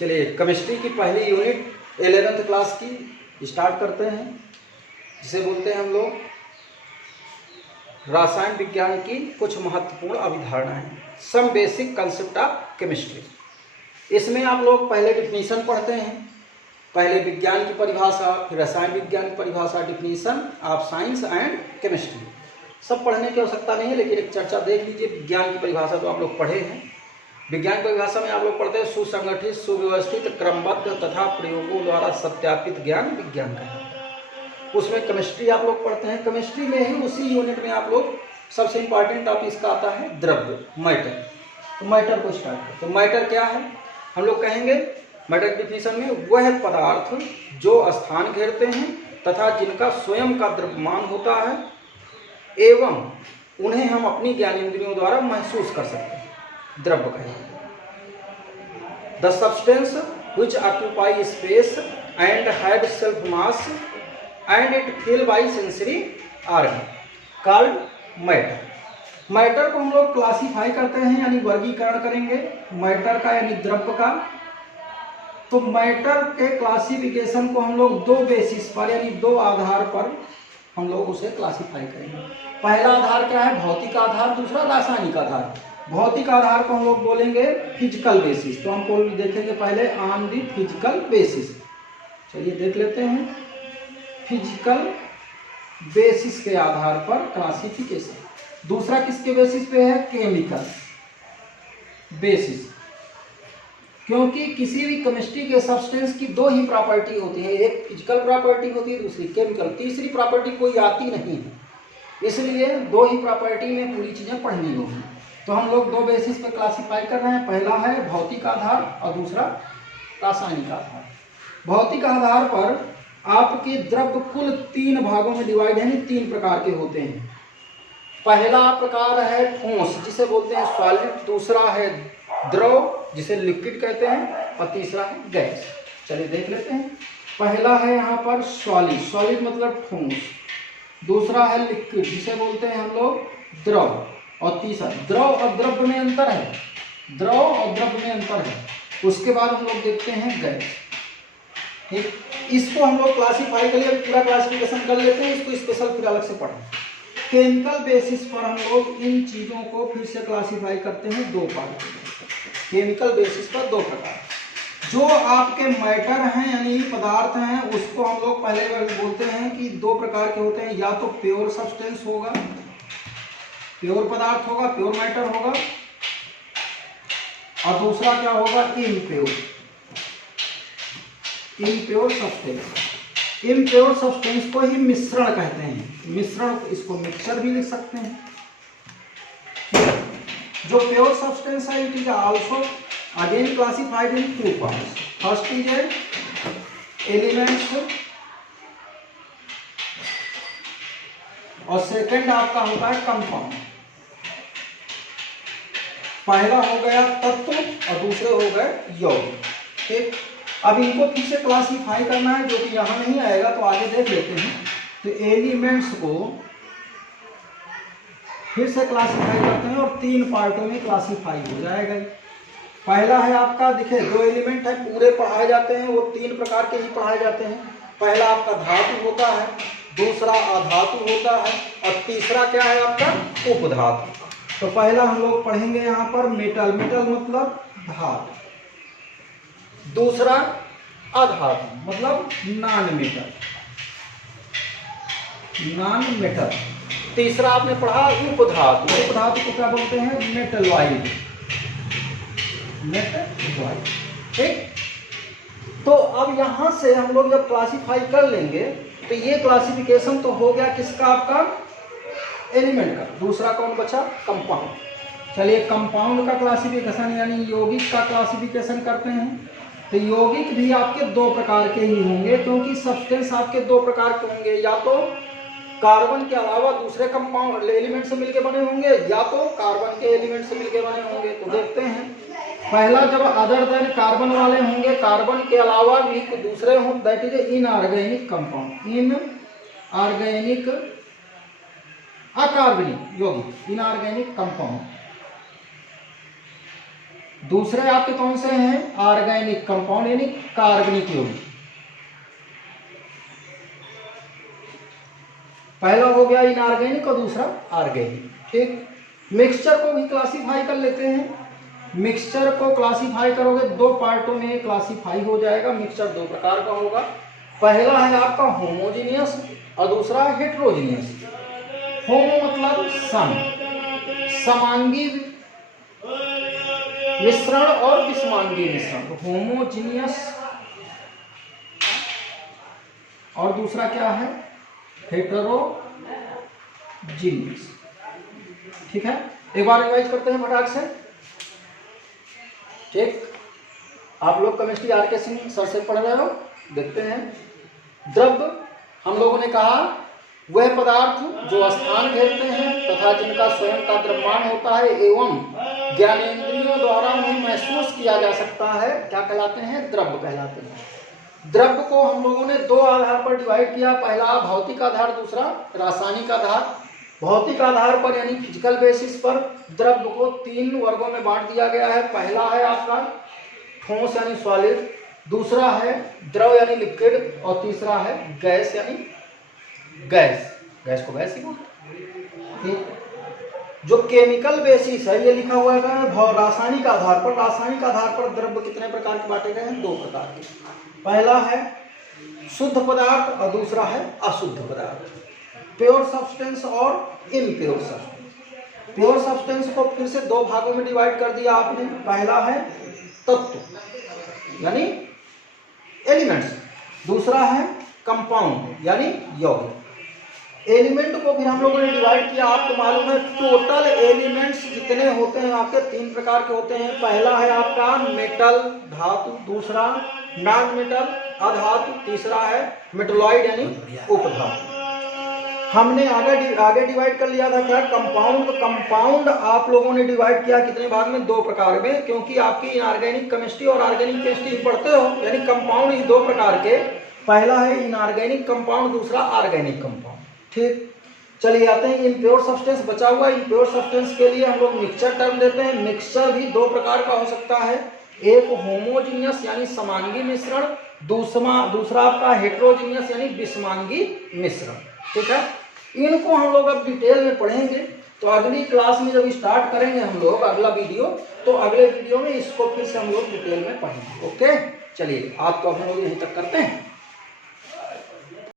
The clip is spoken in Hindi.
चलिए केमिस्ट्री की पहली यूनिट 11th क्लास की स्टार्ट करते हैं, जिसे बोलते हैं हम लोग रसायन विज्ञान की कुछ महत्वपूर्ण अवधारणाएं, some basic concept of chemistry. इसमें आप लोग पहले डिफिनीशन पढ़ते हैं, पहले विज्ञान की परिभाषा, फिर रसायन विज्ञान की परिभाषा, definition of science and chemistry. सब पढ़ने की आवश्यकता नहीं है, लेकिन एक चर्चा देख लीजिए। विज्ञान की परिभाषा तो आप लोग पढ़े हैं। विज्ञान परिभाषा में आप लोग पढ़ते हैं सुसंगठित, सुव्यवस्थित, क्रमबद्ध तथा प्रयोगों द्वारा सत्यापित ज्ञान विज्ञान कहलाता है। उसमें केमिस्ट्री आप लोग पढ़ते हैं। केमिस्ट्री में ही उसी यूनिट में आप लोग सबसे इंपॉर्टेंट टॉपिक इसका आता है द्रव्य, मैटर। तो मैटर को स्टार्ट करते हैं। मैटर क्या है? हम लोग कहेंगे मैटर की डिफिनीशन में वह पदार्थ जो स्थान घेरते हैं तथा जिनका स्वयं का द्रव्यमान होता है एवं उन्हें हम अपनी ज्ञानेंद्रियों द्वारा महसूस कर सकते हैं, द्रव्य कहेंगे। The substance which occupy space and had self mass and it feel by sensory organ called matter. Matter को हम लोग क्लासीफाई करते हैं, यानी वर्गीकरण करेंगे मैटर का, यानी द्रव्य का। तो मैटर के क्लासिफिकेशन को हम लोग दो बेसिस पर, यानी दो आधार पर हम लोग उसे क्लासीफाई करेंगे। पहला आधार क्या है? भौतिक आधार, दूसरा रासायनिक आधार। भौतिक आधार को हम लोग बोलेंगे फिजिकल बेसिस। तो हमको देखेंगे पहले ऑन दी फिजिकल बेसिस। चलिए देख लेते हैं फिजिकल बेसिस के आधार पर क्लासिफिकेशन। दूसरा किसके बेसिस पे है? Chemical basis. क्योंकि किसी भी केमिस्ट्री के सब्सटेंस की दो ही प्रॉपर्टी होती है, एक फिजिकल प्रॉपर्टी होती है, दूसरी केमिकल। तीसरी प्रॉपर्टी कोई आती नहीं है, इसलिए दो ही प्रॉपर्टी में पूरी चीजें पढ़नी होगी। तो हम लोग दो बेसिस पे क्लासीफाई कर रहे हैं। पहला है भौतिक आधार और दूसरा रासायनिक आधार। भौतिक आधार पर आपके द्रव्य कुल तीन भागों में डिवाइड, यानी तीन प्रकार के होते हैं। पहला प्रकार है ठोस, जिसे बोलते हैं सॉलिड। दूसरा है द्रव, जिसे लिक्विड कहते हैं, और तीसरा है गैस। चलिए देख लेते हैं। पहला है यहाँ पर सॉलिड, सॉलिड मतलब ठोस। दूसरा है लिक्विड, जिसे बोलते हैं हम लोग द्रव, और तीसरा द्रव और द्रव्य में अंतर है, द्रव और द्रव्य में अंतर है। उसके बाद हम लोग देखते हैं गैस। ठीक, इसको हम लोग क्लासीफाई के लिए पूरा क्लासिफिकेशन कर लेते हैं, इसको स्पेशल फिर अलग से पढ़ें। केमिकल बेसिस पर हम लोग इन चीज़ों को फिर से क्लासीफाई करते हैं दो पार्ट। केमिकल बेसिस पर दो प्रकार। जो आपके मैटर हैं, यानी पदार्थ हैं, उसको हम लोग पहले बोलते हैं कि दो प्रकार के होते हैं। या तो प्योर सब्सटेंस होगा, प्योर पदार्थ होगा, प्योर मैटर होगा, और दूसरा क्या होगा? Impure, impure substance. Impure substance को ही मिश्रण कहते हैं। मिश्रण, इसको मिक्सचर भी लिख सकते हैं। जो प्योर सब्सटेंस है, it is also again classified in two parts. First is elements और सेकंड आपका होता है कंपाउंड। पहला हो गया तत्व और दूसरे हो गए यौगिक। ठीक, अब इनको फिर से क्लासीफाई करना है, जो कि यहाँ नहीं आएगा, तो आगे देख लेते हैं। तो एलिमेंट्स को फिर से क्लासीफाई करते हैं और तीन पार्टों में क्लासीफाई हो जाएगा। पहला है आपका, देखिए दो एलिमेंट है, पूरे पढ़ाए जाते हैं, वो तीन प्रकार के ही पढ़ाए जाते हैं। पहला आपका धातु होता है, दूसरा अधातु होता है, और तीसरा क्या है आपका? उपधातु। तो पहला हम लोग पढ़ेंगे यहाँ पर मेटल, मेटल मतलब धातु। दूसरा अधातु मतलब नॉन मेटल, नॉन मेटल। तीसरा आपने पढ़ा उपधातु, उपधातु को क्या बोलते हैं? Metalloid, metalloid. ठीक, तो अब यहाँ से हम लोग जब क्लासीफाई कर लेंगे, तो ये क्लासिफिकेशन तो हो गया किसका? आपका एलिमेंट का। दूसरा कौन बचा? कंपाउंड। चलिए कंपाउंड का क्लासिफिकेशन, यानी यौगिक का क्लासिफिकेशन करते हैं। तो यौगिक भी आपके दो प्रकार के ही होंगे, क्योंकि सब्सटेंस आपके दो प्रकार के होंगे। या तो कार्बन के अलावा दूसरे कंपाउंड एलिमेंट से मिलकर बने होंगे, या तो कार्बन के एलिमेंट से मिलकर बने होंगे। तो देखते हैं, पहला जब अदर देन कार्बन वाले होंगे, कार्बन के अलावा भी दूसरे हों, that is inorganic compound. Inorganic अकार्बनिक यौगिक, इनऑर्गेनिक कंपाउंड। दूसरे आपके कौन से हैं? ऑर्गेनिक कंपाउंड यानी कार्बनिक यौगिक। पहला हो गया इनऑर्गेनिक और दूसरा ऑर्गेनिक। ठीक, मिक्सचर को भी क्लासीफाई कर लेते हैं। मिक्सचर को क्लासीफाई करोगे दो पार्टों में क्लासीफाई हो जाएगा। मिक्सचर दो प्रकार का होगा, पहला है आपका होमोजीनियस और दूसरा हेट्रोजीनियस। होमो मतलब सम, समांगी मिश्रण और विषमांगी मिश्रण। होमोजीनियस और दूसरा क्या है? हेटेरोजीनियस। ठीक है, एक बार रिवाइज करते हैं फटाक से। ठीक, आप लोग केमिस्ट्री आर के सिंह सर से पढ़ रहे हो, देखते हैं। द्रव्य हम लोगों ने कहा वह पदार्थ जो स्थान घेरते हैं तथा जिनका स्वयं का द्रव्यमान होता है एवं ज्ञानेंद्रियों द्वारा उन्हें महसूस किया जा सकता है, क्या कहलाते हैं? द्रव्य कहलाते हैं। द्रव्य को हम लोगों ने दो आधार पर डिवाइड किया, पहला भौतिक आधार, दूसरा रासायनिक आधार। भौतिक आधार पर यानी फिजिकल बेसिस पर द्रव्य को तीन वर्गों में बांट दिया गया है। पहला है आपका ठोस यानी सॉलिड, दूसरा है द्रव यानी लिक्विड और तीसरा है गैस यानी गैस। गैस को गैस ही बोलते हैं। जो केमिकल बेसिस है ये लिखा हुआ है रासायनिक आधार पर। रासायनिक आधार पर द्रव्य कितने प्रकार के बांटे गए हैं? दो प्रकार के। पहला है शुद्ध पदार्थ और दूसरा है अशुद्ध पदार्थ। प्योर सब्सटेंस और इम्प्योर सब्सटेंस। प्योर सब्सटेंस को फिर से दो भागों में डिवाइड कर दिया आपने। पहला है तत्व यानी एलिमेंट्स, दूसरा है कंपाउंड यानी यौगिक। एलिमेंट को फिर हम लोगों ने डिवाइड किया, आपको मालूम है टोटल एलिमेंट्स जितने होते हैं आपके तीन प्रकार के होते हैं। पहला है आपका मेटल धातु, दूसरा नॉन मेटल अधातु, तीसरा है मेटलॉइड यानी उपधातु। हमने आगे डिवाइड कर लिया था क्या? कंपाउंड। कंपाउंड आप लोगों ने डिवाइड किया कितने भाग में? दो प्रकार में, क्योंकि आपकी इनऑर्गेनिक केमिस्ट्री और ऑर्गेनिक केमिस्ट्री पढ़ते हो, यानी कंपाउंड ही दो प्रकार के। पहला है इनऑर्गेनिक कंपाउंड, दूसरा ऑर्गेनिक कंपाउंड। ठीक, चलिए आते हैं इम्प्योर सब्सटेंस बचा हुआ। इम्प्योर सब्सटेंस के लिए हम लोग मिक्सचर टर्म देते हैं। मिक्सचर भी दो प्रकार का हो सकता है, एक होमोजीनियस यानी समांगी मिश्रण, दूसरा आपका हेट्रोजीनियस यानी विषमांगी मिश्रण। ठीक है, इनको हम लोग अब डिटेल में पढ़ेंगे। तो अगली क्लास में जब स्टार्ट करेंगे हम लोग अगला वीडियो, तो अगले वीडियो में इसको फिर से हम लोग डिटेल में पढ़ेंगे। ओके, चलिए आज तो हम लोग यहीं तक करते हैं।